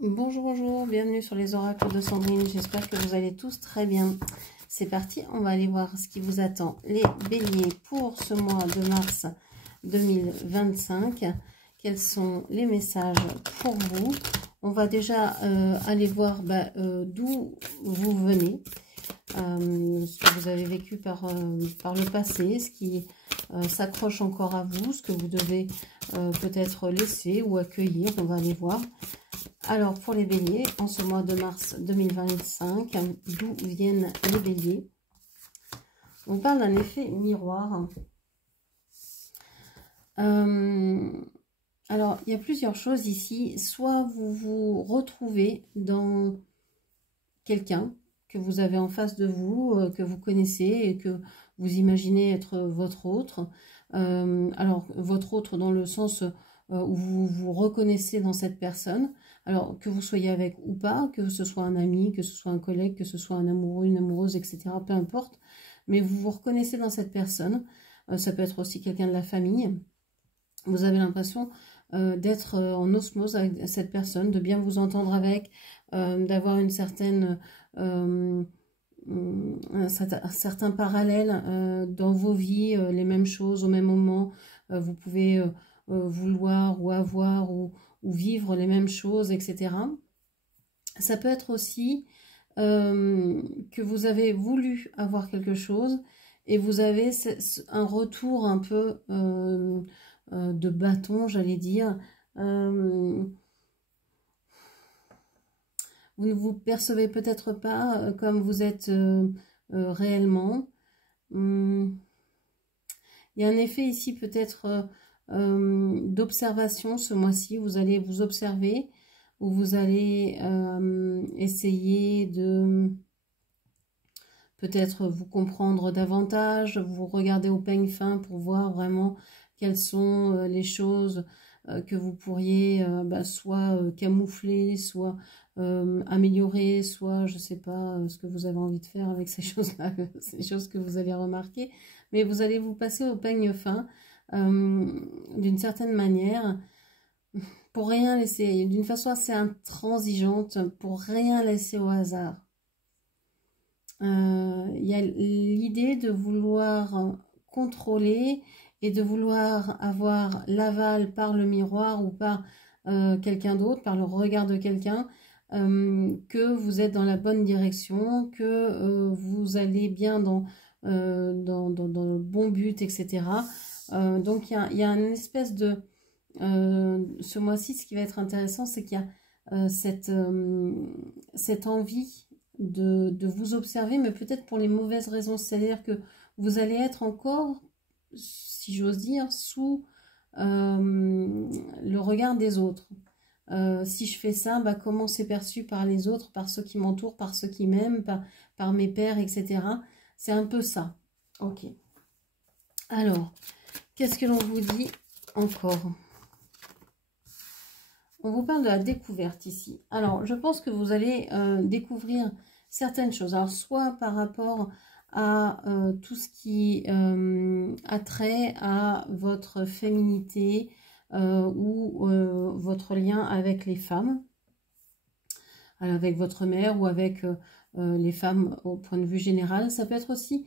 Bonjour, bonjour, bienvenue sur les oracles de Sandrine, j'espère que vous allez tous très bien. C'est parti, on va aller voir ce qui vous attend. Les béliers pour ce mois de mars 2025, quels sont les messages pour vous? On va déjà aller voir d'où vous venez, ce que vous avez vécu par le passé, ce qui s'accroche encore à vous, ce que vous devez peut-être laisser ou accueillir, on va aller voir. Alors, pour les béliers, en ce mois de mars 2025, d'où viennent les béliers? On parle d'un effet miroir. Alors, il y a plusieurs choses ici. Soit vous vous retrouvez dans quelqu'un que vous avez en face de vous, que vous connaissez et que vous imaginez être votre autre. Alors, votre autre dans le sens où vous vous reconnaissez dans cette personne. Alors, que vous soyez avec ou pas, que ce soit un ami, que ce soit un collègue, que ce soit un amoureux, une amoureuse, etc., peu importe. Mais vous vous reconnaissez dans cette personne. Ça peut être aussi quelqu'un de la famille. Vous avez l'impression d'être en osmose avec cette personne, de bien vous entendre avec, d'avoir une certaine... un certain parallèle dans vos vies, les mêmes choses au même moment. Vous pouvez vouloir ou avoir ou vivre les mêmes choses, etc. Ça peut être aussi que vous avez voulu avoir quelque chose et vous avez un retour un peu de bâton, j'allais dire. Vous ne vous percevez peut-être pas comme vous êtes réellement. Il y a un effet ici peut-être d'observation ce mois-ci. Vous allez vous observer ou vous allez essayer de peut-être vous comprendre davantage, vous regarder au peigne fin pour voir vraiment quelles sont les choses que vous pourriez soit camoufler, soit améliorer, soit je ne sais pas ce que vous avez envie de faire avec ces choses-là, ces choses que vous allez remarquer, mais vous allez vous passer au peigne fin d'une certaine manière pour rien laisser, d'une façon assez intransigeante, pour rien laisser au hasard. Il y a l'idée de vouloir contrôler et de vouloir avoir l'aval par le miroir ou par quelqu'un d'autre, par le regard de quelqu'un, que vous êtes dans la bonne direction, que vous allez bien dans le bon but, etc. Donc il y a une espèce de... ce mois-ci, ce qui va être intéressant, c'est qu'il y a cette envie de vous observer, mais peut-être pour les mauvaises raisons. C'est-à-dire que vous allez être encore, si j'ose dire, sous le regard des autres. Si je fais ça, comment c'est perçu par les autres, par ceux qui m'entourent, par ceux qui m'aiment, par mes pairs, etc. C'est un peu ça. Ok. Alors, qu'est-ce que l'on vous dit encore ? On vous parle de la découverte ici. Alors, je pense que vous allez découvrir certaines choses. Alors, soit par rapport à tout ce qui a trait à votre féminité ou votre lien avec les femmes, avec votre mère ou avec les femmes au point de vue général. Ça peut être aussi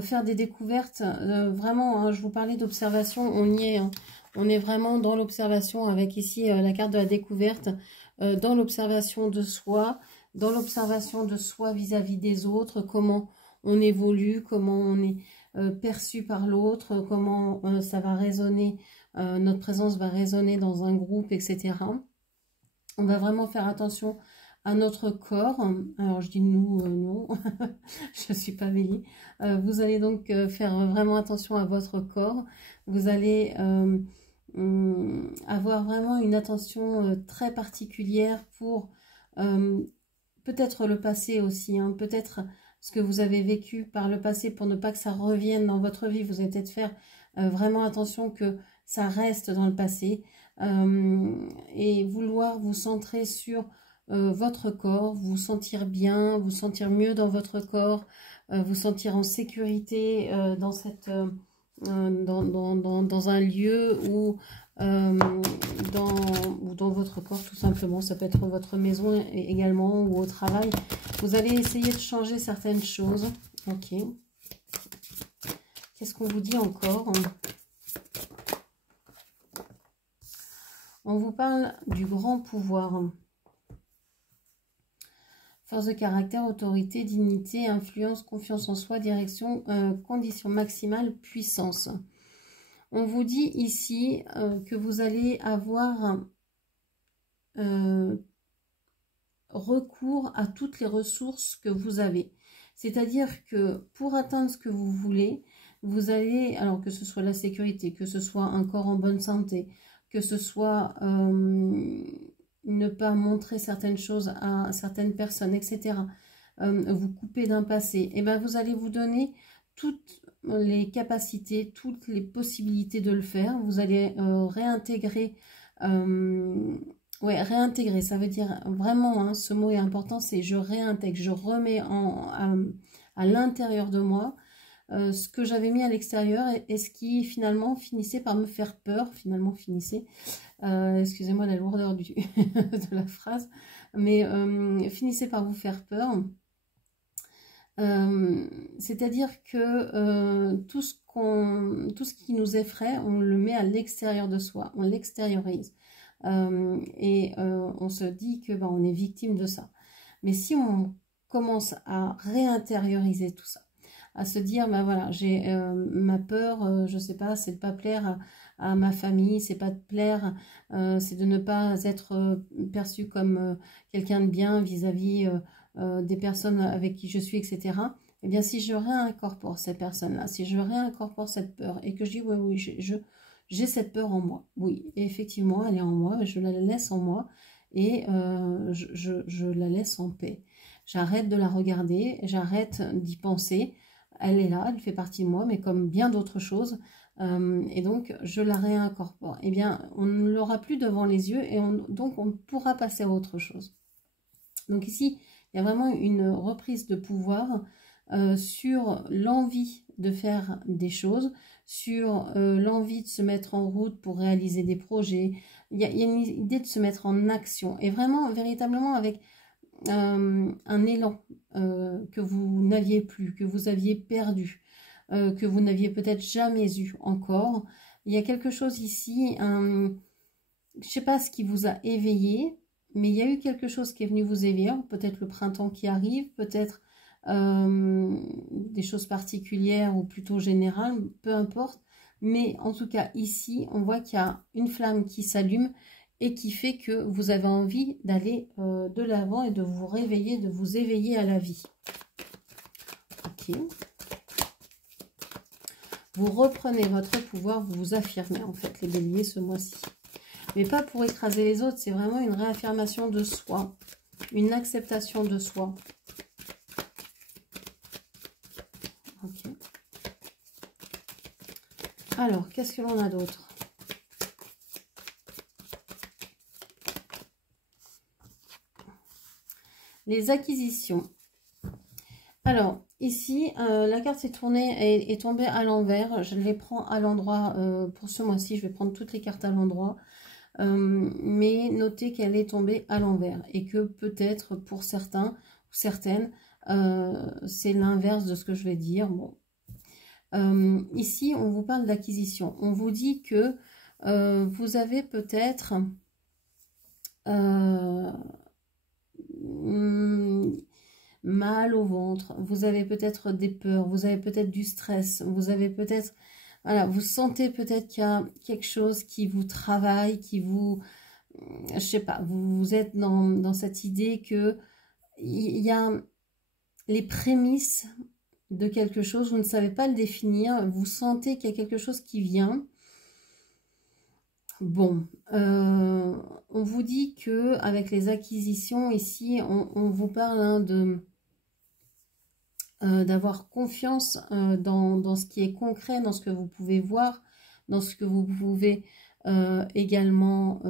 faire des découvertes. Vraiment, hein, je vous parlais d'observation, on y est. Hein. On est vraiment dans l'observation avec ici la carte de la découverte, dans l'observation de soi, dans l'observation de soi vis-à-vis des autres, comment on évolue, comment on est perçu par l'autre, comment ça va résonner, notre présence va résonner dans un groupe, etc. On va vraiment faire attention à notre corps. Alors je dis nous, non, je ne suis pas bélier. Vous allez donc faire vraiment attention à votre corps. Vous allez avoir vraiment une attention très particulière pour peut-être le passé aussi, hein, peut-être ce que vous avez vécu par le passé pour ne pas que ça revienne dans votre vie. Vous allez peut-être faire vraiment attention que ça reste dans le passé et vouloir vous centrer sur votre corps, vous sentir bien, vous sentir mieux dans votre corps, vous sentir en sécurité dans cette... dans un lieu ou ou dans votre corps tout simplement. Ça peut être votre maison également ou au travail. Vous allez essayer de changer certaines choses. Ok. Qu'est-ce qu'on vous dit encore? On vous parle du grand pouvoir. Force de caractère, autorité, dignité, influence, confiance en soi, direction, condition maximale, puissance. On vous dit ici que vous allez avoir recours à toutes les ressources que vous avez. C'est-à-dire que pour atteindre ce que vous voulez, vous allez, alors que ce soit la sécurité, que ce soit un corps en bonne santé, que ce soit ne pas montrer certaines choses à certaines personnes, etc. Vous couper d'un passé, et ben vous allez vous donner toutes les capacités, toutes les possibilités de le faire. Vous allez réintégrer, réintégrer, ça veut dire vraiment, hein, ce mot est important, c'est je réintègre, je remets à l'intérieur de moi ce que j'avais mis à l'extérieur et ce qui finalement finissait par me faire peur, excusez-moi la lourdeur de la phrase, mais finissait par vous faire peur. C'est-à-dire que tout ce qui nous effraie, on le met à l'extérieur de soi, on l'extériorise. On se dit que on est victime de ça. Mais si on commence à réintérioriser tout ça, à se dire, voilà, j'ai ma peur, je sais pas, c'est de pas plaire à ma famille, c'est pas de plaire, c'est de ne pas être perçu comme quelqu'un de bien vis-à-vis des personnes avec qui je suis, etc. Eh bien, si je réincorpore cette personne-là, si je réincorpore cette peur et que je dis, oui, j'ai cette peur en moi, oui, et effectivement, elle est en moi, je la laisse en moi et je la laisse en paix. J'arrête de la regarder, j'arrête d'y penser. Elle est là, elle fait partie de moi, mais comme bien d'autres choses. Et donc, je la réincorpore. Eh bien, on ne l'aura plus devant les yeux et donc on pourra passer à autre chose. Donc ici, il y a vraiment une reprise de pouvoir sur l'envie de faire des choses, sur l'envie de se mettre en route pour réaliser des projets. Il y a une idée de se mettre en action. Et vraiment, véritablement, avec un élan que vous n'aviez plus, que vous aviez perdu, que vous n'aviez peut-être jamais eu encore. Il y a quelque chose ici, je ne sais pas ce qui vous a éveillé, mais il y a eu quelque chose qui est venu vous éveiller, peut-être le printemps qui arrive, peut-être des choses particulières ou plutôt générales, peu importe. Mais en tout cas, ici, on voit qu'il y a une flamme qui s'allume et qui fait que vous avez envie d'aller de l'avant et de vous réveiller, de vous éveiller à la vie. Ok. Vous reprenez votre pouvoir, vous vous affirmez en fait les béliers ce mois-ci. Mais pas pour écraser les autres, c'est vraiment une réaffirmation de soi, une acceptation de soi. Ok. Alors, qu'est-ce que l'on a d'autre ? Les acquisitions. Alors, ici, la carte s'est tournée, est tombée à l'envers. Je les prends à l'endroit pour ce mois-ci. Je vais prendre toutes les cartes à l'endroit. Mais notez qu'elle est tombée à l'envers. Et que peut-être pour certains ou certaines, c'est l'inverse de ce que je vais dire. Bon. Ici, on vous parle d'acquisition. On vous dit que vous avez peut-être... mal au ventre, vous avez peut-être des peurs, vous avez peut-être du stress, vous avez peut-être, voilà, vous sentez peut-être qu'il y a quelque chose qui vous travaille, qui vous, je sais pas, vous êtes dans cette idée que il y a les prémices de quelque chose, vous ne savez pas le définir, vous sentez qu'il y a quelque chose qui vient. Bon, on vous dit que avec les acquisitions ici, on vous parle hein, d'avoir confiance dans ce qui est concret, dans ce que vous pouvez voir, dans ce que vous pouvez également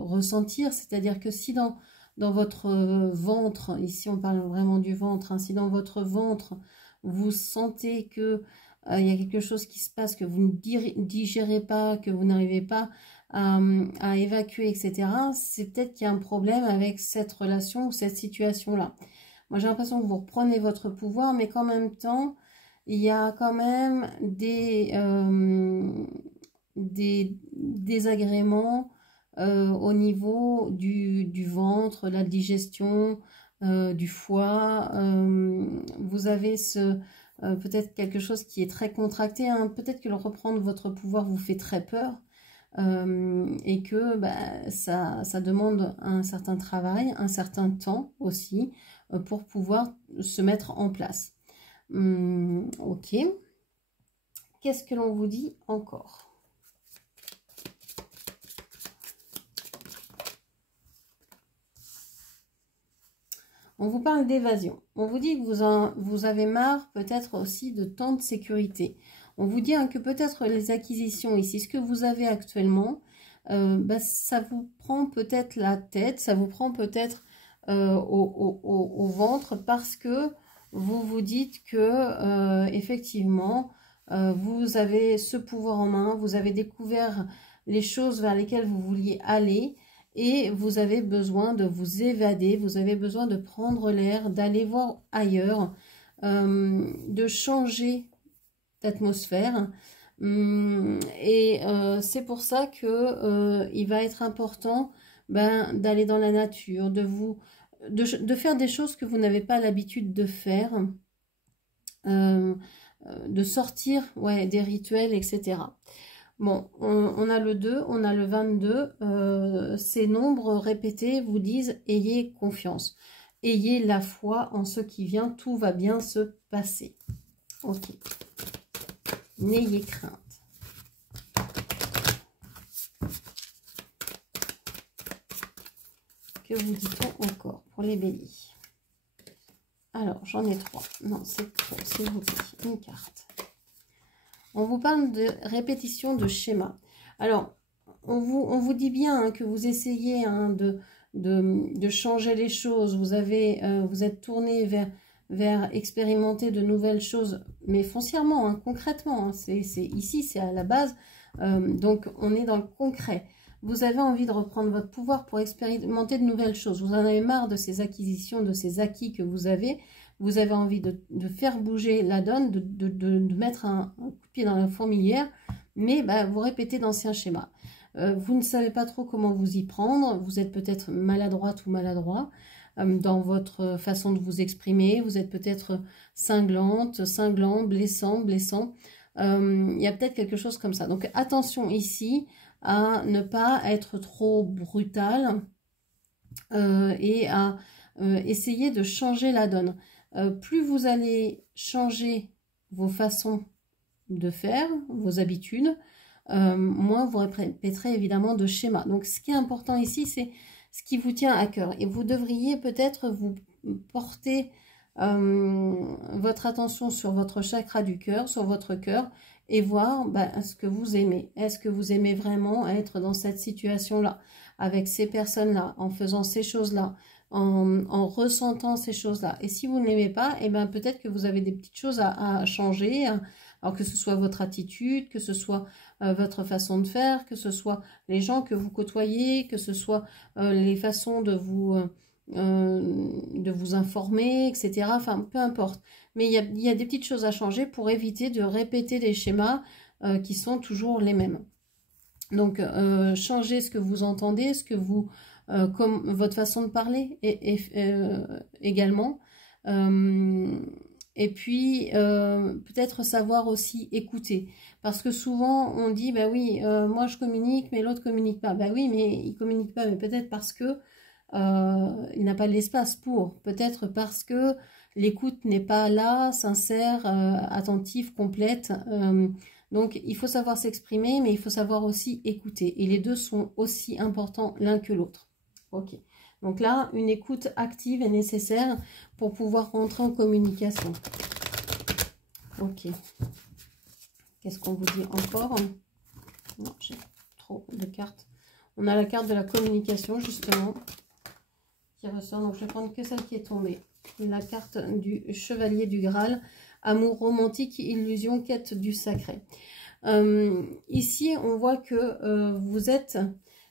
ressentir. C'est-à-dire que si dans votre ventre, ici on parle vraiment du ventre, hein, si dans votre ventre vous sentez que il y a quelque chose qui se passe, que vous ne digérez pas, que vous n'arrivez pas à évacuer, etc., c'est peut-être qu'il y a un problème avec cette relation ou cette situation-là. Moi, j'ai l'impression que vous reprenez votre pouvoir, mais qu'en même temps, il y a quand même des désagréments au niveau du ventre, la digestion, du foie. Vous avez peut-être quelque chose qui est très contracté, hein. Peut-être que le reprendre votre pouvoir vous fait très peur. Et que ça demande un certain travail, un certain temps aussi, pour pouvoir se mettre en place. Ok. Qu'est-ce que l'on vous dit encore? On vous parle d'évasion. On vous dit que vous avez marre peut-être aussi de temps de sécurité. On vous dit que peut-être les acquisitions ici, ce que vous avez actuellement, ça vous prend peut-être la tête, ça vous prend peut-être au ventre parce que vous vous dites que effectivement, vous avez ce pouvoir en main, vous avez découvert les choses vers lesquelles vous vouliez aller et vous avez besoin de vous évader, vous avez besoin de prendre l'air, d'aller voir ailleurs, de changer d'atmosphère. Et c'est pour ça que il va être important d'aller dans la nature, de faire des choses que vous n'avez pas l'habitude de faire, de sortir des rituels, etc. Bon, on a le 2, on a le 22. Ces nombres répétés vous disent « Ayez confiance, ayez la foi en ce qui vient, tout va bien se passer. » Ok. N'ayez crainte. Que vous dit-on encore pour les béliers? Alors, j'en ai 3. Non, c'est trop, s'il vous plaît. Une carte. On vous parle de répétition de schéma. Alors, on vous dit bien que vous essayez de changer les choses. Vous êtes tourné vers expérimenter de nouvelles choses, mais foncièrement, concrètement. Ici, c'est à la base. Donc, on est dans le concret. Vous avez envie de reprendre votre pouvoir pour expérimenter de nouvelles choses. Vous en avez marre de ces acquisitions, de ces acquis que vous avez. Vous avez envie de faire bouger la donne, de mettre un coup de pied dans la fourmilière, mais vous répétez d'anciens schémas. Vous ne savez pas trop comment vous y prendre. Vous êtes peut-être maladroite ou maladroit dans votre façon de vous exprimer. Vous êtes peut-être cinglante, cinglant, blessant. Il y a peut-être quelque chose comme ça. Donc attention ici à ne pas être trop brutal et à essayer de changer la donne. Plus vous allez changer vos façons de faire, vos habitudes, moins vous répéterez évidemment de schémas. Donc ce qui est important ici, c'est ce qui vous tient à cœur. Et vous devriez peut-être vous porter votre attention sur votre chakra du cœur, sur votre cœur, et voir ce que vous aimez. Est-ce que vous aimez vraiment être dans cette situation-là, avec ces personnes-là, en faisant ces choses-là, en ressentant ces choses-là. Et si vous ne l'aimez pas, peut-être que vous avez des petites choses à changer, alors que ce soit votre attitude, que ce soit votre façon de faire, que ce soit les gens que vous côtoyez, que ce soit les façons de vous informer, etc. Enfin, peu importe. Mais il y a des petites choses à changer pour éviter de répéter des schémas qui sont toujours les mêmes. Donc, changez ce que vous entendez, ce que vous... comme votre façon de parler également. Et puis, peut-être savoir aussi écouter. Parce que souvent, on dit, oui, moi je communique, mais l'autre communique pas. Oui, mais il communique pas, mais peut-être parce que il n'a pas l'espace pour. Peut-être parce que l'écoute n'est pas là, sincère, attentive, complète. Donc, il faut savoir s'exprimer, mais il faut savoir aussi écouter. Et les deux sont aussi importants l'un que l'autre. Ok. Donc là, une écoute active est nécessaire pour pouvoir rentrer en communication. Ok. Qu'est-ce qu'on vous dit encore? Non, j'ai trop de cartes. On a la carte de la communication, justement, qui ressort. Donc, je vais prendre que celle qui est tombée. La carte du chevalier du Graal. Amour romantique, illusion, quête du sacré. Ici, on voit que vous êtes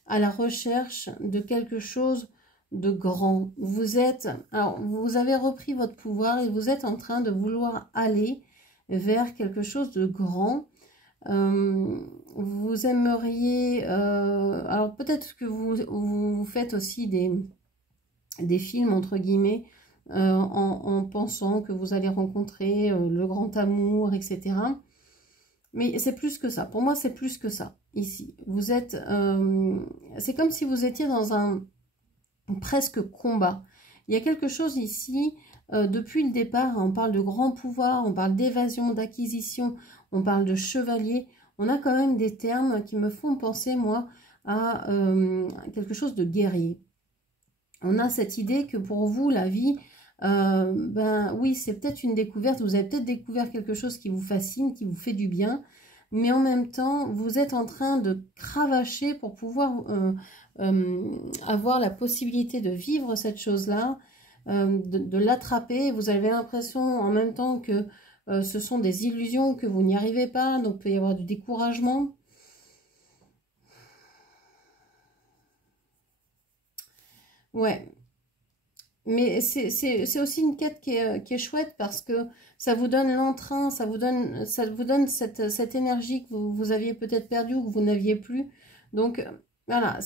à la recherche de quelque chose de grand. Alors, vous avez repris votre pouvoir et vous êtes en train de vouloir aller vers quelque chose de grand. Vous aimeriez... alors, peut-être que vous faites aussi des films, entre guillemets, en pensant que vous allez rencontrer le grand amour, etc. Mais c'est plus que ça. Pour moi, c'est plus que ça, ici. Vous êtes... c'est comme si vous étiez dans un presque combat. Il y a quelque chose ici, depuis le départ, on parle de grand pouvoir, on parle d'évasion, d'acquisition, on parle de chevalier. On a quand même des termes qui me font penser, moi, à quelque chose de guerrier. On a cette idée que pour vous, la vie... ben oui, c'est peut-être une découverte, vous avez peut-être découvert quelque chose qui vous fascine, qui vous fait du bien, mais en même temps, vous êtes en train de cravacher pour pouvoir avoir la possibilité de vivre cette chose-là, de l'attraper. Vous avez l'impression en même temps que ce sont des illusions, que vous n'y arrivez pas, donc il peut y avoir du découragement. Ouais. Mais c'est aussi une quête qui est chouette parce que ça vous donne l'entrain, ça vous donne cette énergie que vous aviez peut-être perdue ou que vous n'aviez plus. Donc voilà,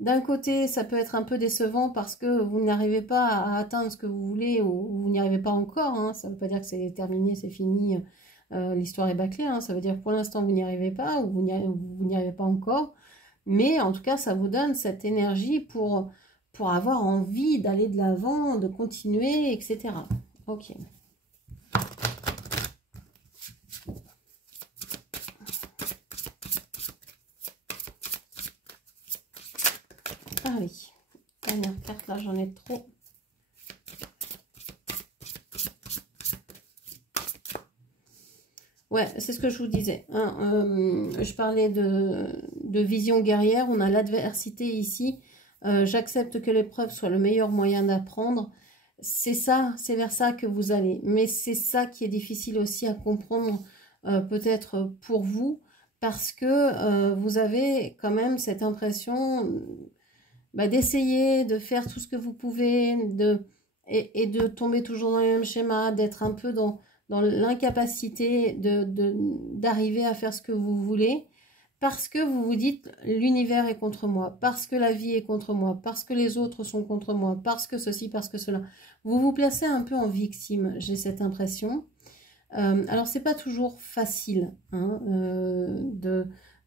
d'un côté, ça peut être un peu décevant parce que vous n'arrivez pas à atteindre ce que vous voulez ou vous n'y arrivez pas encore. Hein. Ça ne veut pas dire que c'est terminé, c'est fini, l'histoire est bâclée. Hein. Ça veut dire que pour l'instant, vous n'y arrivez pas ou vous n'y arrivez pas encore. Mais en tout cas, ça vous donne cette énergie pour avoir envie d'aller de l'avant, de continuer, etc. Ok. Allez, dernière carte, là j'en ai trop. Ouais, c'est ce que je vous disais. Hein. Je parlais de vision guerrière, on a l'adversité ici. J'accepte que l'épreuve soit le meilleur moyen d'apprendre. C'est ça, c'est vers ça que vous allez. Mais c'est ça qui est difficile aussi à comprendre, peut-être pour vous, parce que vous avez quand même cette impression d'essayer de faire tout ce que vous pouvez, et de tomber toujours dans le même schéma, d'être un peu dans l'incapacité d'arriver à faire ce que vous voulez. Parce que vous vous dites, l'univers est contre moi, parce que la vie est contre moi, parce que les autres sont contre moi, parce que ceci, parce que cela. Vous vous placez un peu en victime, j'ai cette impression. Alors, c'est pas toujours facile. Hein,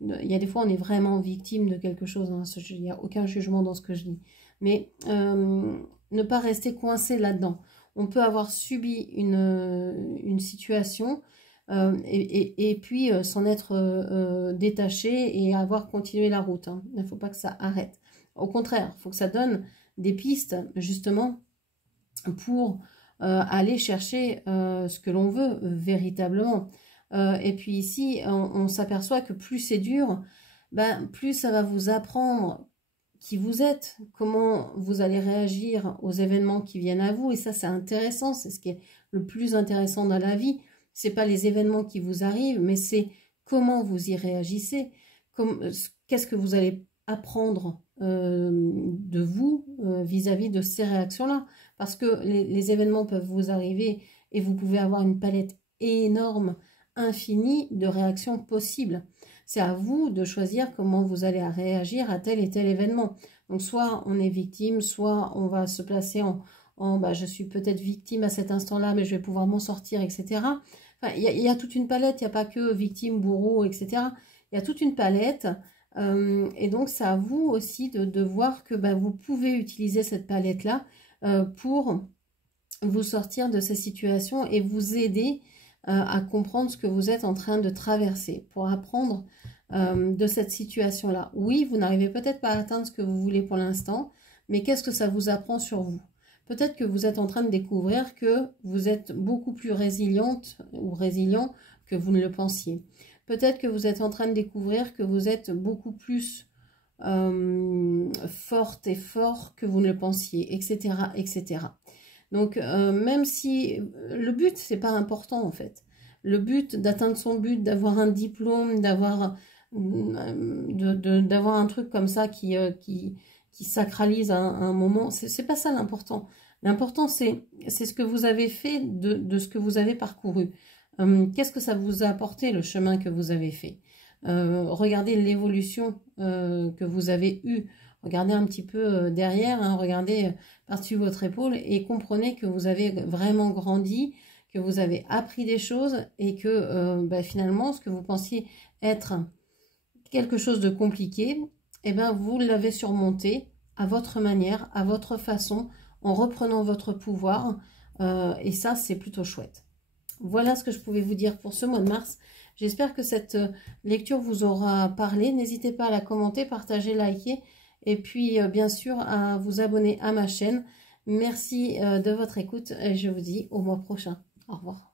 il y a des fois, on est vraiment victime de quelque chose. Hein, il n'y a aucun jugement dans ce que je dis. Mais ne pas rester coincé là-dedans. On peut avoir subi une situation... et puis s'en être détaché et avoir continué la route. Hein. Il ne faut pas que ça arrête. Au contraire, il faut que ça donne des pistes justement pour aller chercher ce que l'on veut véritablement. Et puis ici, on s'aperçoit que plus c'est dur, plus ça va vous apprendre qui vous êtes, comment vous allez réagir aux événements qui viennent à vous. Et ça, c'est intéressant, c'est ce qui est le plus intéressant dans la vie. C'est pas les événements qui vous arrivent, mais c'est comment vous y réagissez, qu'est-ce que vous allez apprendre de vous vis-à-vis de ces réactions-là. Parce que les événements peuvent vous arriver et vous pouvez avoir une palette énorme, infinie de réactions possibles. C'est à vous de choisir comment vous allez réagir à tel et tel événement. Donc soit on est victime, soit on va se placer en je suis peut-être victime à cet instant-là, mais je vais pouvoir m'en sortir, etc. Enfin, il y a toute une palette, il n'y a pas que victime, bourreau, etc. Il y a toute une palette. Et donc, c'est à vous aussi de voir que vous pouvez utiliser cette palette-là pour vous sortir de ces situations et vous aider à comprendre ce que vous êtes en train de traverser, pour apprendre de cette situation-là. Oui, vous n'arrivez peut-être pas à atteindre ce que vous voulez pour l'instant, mais qu'est-ce que ça vous apprend sur vous? Peut-être que vous êtes en train de découvrir que vous êtes beaucoup plus résiliente ou résilient que vous ne le pensiez. Peut-être que vous êtes en train de découvrir que vous êtes beaucoup plus forte et fort que vous ne le pensiez, etc., etc. Donc, même si le but, c'est pas important en fait. le but d'atteindre son but, d'avoir un diplôme, d'avoir un truc comme ça qui sacralise un moment, c'est pas ça l'important. L'important, c'est ce que vous avez fait de ce que vous avez parcouru. Qu'est-ce que ça vous a apporté, le chemin que vous avez fait? Regardez l'évolution que vous avez eue. Regardez un petit peu derrière, hein, regardez par-dessus votre épaule et comprenez que vous avez vraiment grandi, que vous avez appris des choses et que finalement, ce que vous pensiez être quelque chose de compliqué, eh ben, vous l'avez surmonté à votre manière, à votre façon, en reprenant votre pouvoir. Et ça, c'est plutôt chouette. Voilà ce que je pouvais vous dire pour ce mois de mars. J'espère que cette lecture vous aura parlé. N'hésitez pas à la commenter, partager, liker. Et puis, bien sûr, à vous abonner à ma chaîne. Merci de votre écoute et je vous dis au mois prochain. Au revoir.